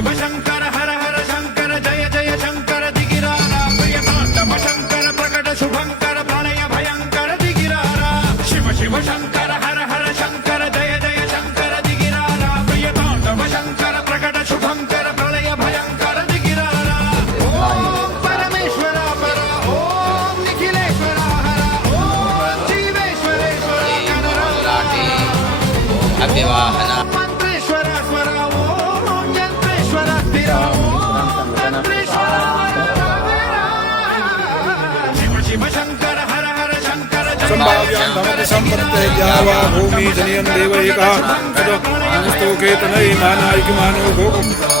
शिव शंकर हर हर शंकर जय जय शंकर दिगिरारा प्रियतांडव शंकर प्रकट शुभंकर प्रणय भयंकर दिगिरारा शिव शिव शंकर हर हर शंकर जय जय शंकर दिगिरारा प्रियतांडव शंकर प्रकट शुभंकर प्रणय भयंकर दिगिरारा ओम परमेश्वरा पर ओम निखिलेश्वरा हर ओम जीवेश्वरेश्वर कनरा अभिवाहन मंत्रेश्वर स्वर ओम यंत्रेश्वर स्थिर ओम तंत्रेश्वर शिव शिव शंकर हर हर शंकर संभाव्यां भवति संवर्ते जावा भूमि जनियं देवैकः ततो तनय मानायिक मानो भोग